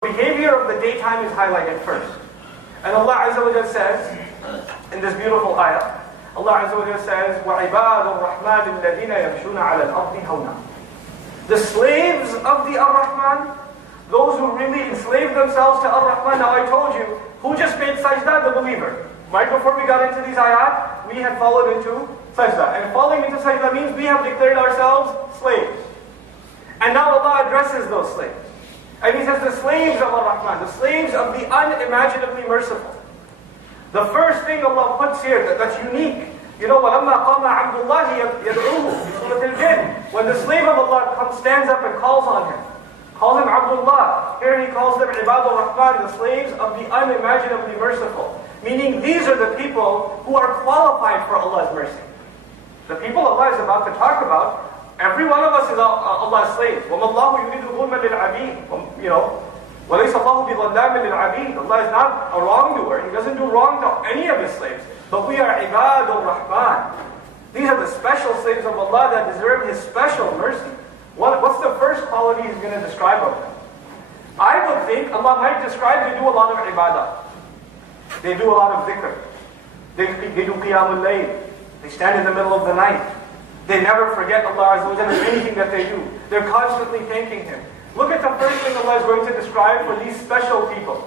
Behavior of the daytime is highlighted first. And Allah Azza wa Jalla says, in this beautiful ayah, Allah Azza wa Jalla says, وَعِبَادُ الرَّحْمَانِ الَّذِينَ يَمْشُونَ عَلَى الْأَرْضِ هَوْنًا. The slaves of the ar-Raḥmān, those who really enslave themselves to ar-Raḥmān. Now I told you, who just made sajda? The believer. Right before we got into these ayat, we had followed into sajda. And falling into sajda means we have declared ourselves slaves. And now Allah addresses those slaves. And He says the slaves of ar-Raḥmān, the slaves of the unimaginably merciful. The first thing Allah puts here that's unique, وَلَمَّا قَامَ عَبْدُ اللَّهِ يَدْعُوهُ in Surah Al-Jinn. When the slave of Allah stands up and calls on him, calls him Abdullah. Here He calls them Ibad al-Raḥmān, the slaves of the unimaginably merciful. Meaning these are the people who are qualified for Allah's mercy. The people Allah is about to talk about, every one of us is Allah's slave. وَمَا اللَّهُ يُرِيدُ ظُلْمًا لِلْعَبِيدِ وَلَيْسَ اللَّهُ بِظَلَّامٍ لِلْعَبِيدِ. Allah is not a wrongdoer. He doesn't do wrong to any of His slaves. But we are Ibad al-Raḥmān. These are the special slaves of Allah that deserve His special mercy. What's the first quality He's going to describe of them? I would think Allah might describe they do a lot of ibadah. They do a lot of dhikr. They do qiyamul layl. They stand in the middle of the night. They never forget Allah Azza wa Jalla in anything that they do. They're constantly thanking Him. Look at the first thing Allah is going to describe for these special people.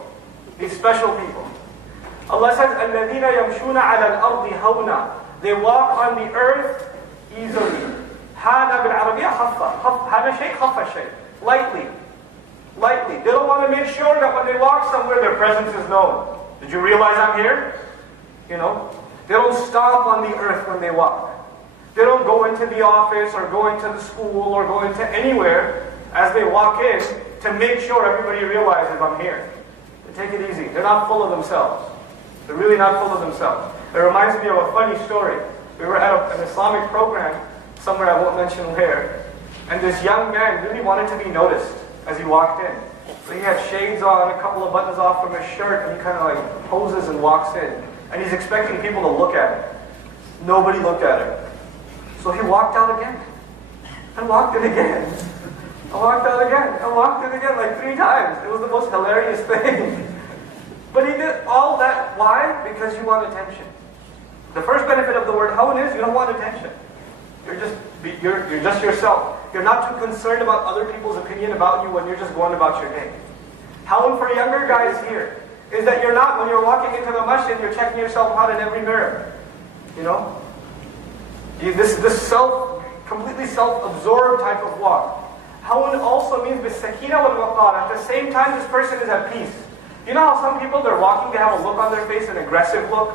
These special people. Allah says, الَّذِينَ يَمْشُونَ عَلَى الْأَرْضِ هَوْنًا. They walk on the earth easily. هَذَا بِالْعَرَبِيَّةِ خَفَّةً. هَذَا شَيْء خَفَّ شَيْء. Lightly. Lightly. They don't want to make sure that when they walk somewhere, their presence is known. Did you realize I'm here? They don't stomp on the earth when they walk. They don't go into the office or go into the school or go into anywhere as they walk in to make sure everybody realizes I'm here. They take it easy. They're not full of themselves. They're really not full of themselves. It reminds me of a funny story. We were at an Islamic program, somewhere I won't mention where, and this young man really wanted to be noticed as he walked in. So he had shades on, a couple of buttons off from his shirt, and he kind of like poses and walks in. And he's expecting people to look at him. Nobody looked at him. So he walked out again, and walked in again, and walked out again, and walked in again like 3 times. It was the most hilarious thing. But he did all that. Why? Because you want attention. The first benefit of the word hawn is you don't want attention. You're just yourself. You're not too concerned about other people's opinion about you when you're just going about your day. Hawn for younger guys here is that you're not, when you're walking into the masjid, you're checking yourself out in every mirror. This completely self-absorbed type of walk. Hawn also means bis-sakīnah wal-waqār. At the same time, this person is at peace. You know how some people, they're walking, they have a look on their face, an aggressive look,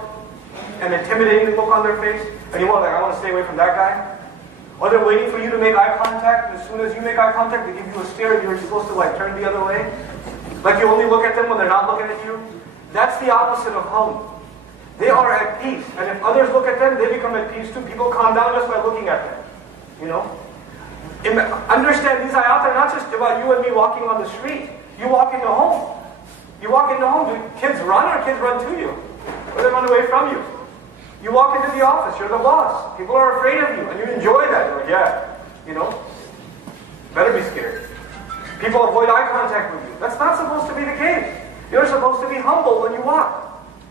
an intimidating look on their face, and you want I want to stay away from that guy? Or they're waiting for you to make eye contact, and as soon as you make eye contact, they give you a stare, and you're supposed to turn the other way? Like you only look at them when they're not looking at you? That's the opposite of hawn. They are at peace, and if others look at them, they become at peace too. People calm down just by looking at them. Understand, these ayat are not just about you and me walking on the street. You walk into home. You walk into home, do kids run or kids run to you? Or they run away from you? You walk into the office, you're the boss. People are afraid of you, and you enjoy that. You're like, better be scared. People avoid eye contact with you. That's not supposed to be the case. You're supposed to be humble when you walk.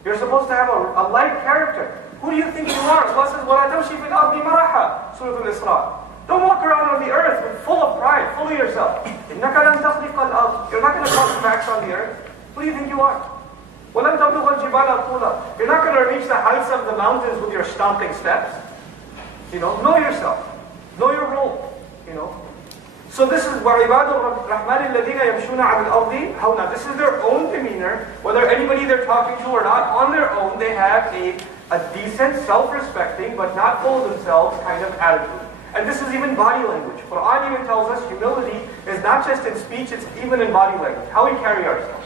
You're supposed to have a light character. Who do you think you are? Allah says, وَلَا تَمْشِي فِي الْأَرْضِ مَرَحًا. Surah Al-Isra. Don't walk around on the earth full of pride, full of yourself. إِنَّكَ لَن تَخْلِقَ الْأَرْضِ. You're not going to cause cracks on the earth. Who do you think you are? وَلَن تَبْلُغَ الْجِبَالَ طُولًا. You're not going to reach the heights of the mountains with your stomping steps. Know yourself. Know your role. So this is وَعِبَادُ الرَّحْمَانِ الَّذِينَ يَمْشُونَ عَلَى الْأَرْضِ هَوْنًا. This is their own demeanor. Whether anybody they're talking to or not, on their own they have a decent, self-respecting, but not full of themselves kind of attitude. And this is even body language. Quran even tells us humility is not just in speech, it's even in body language. How we carry ourselves.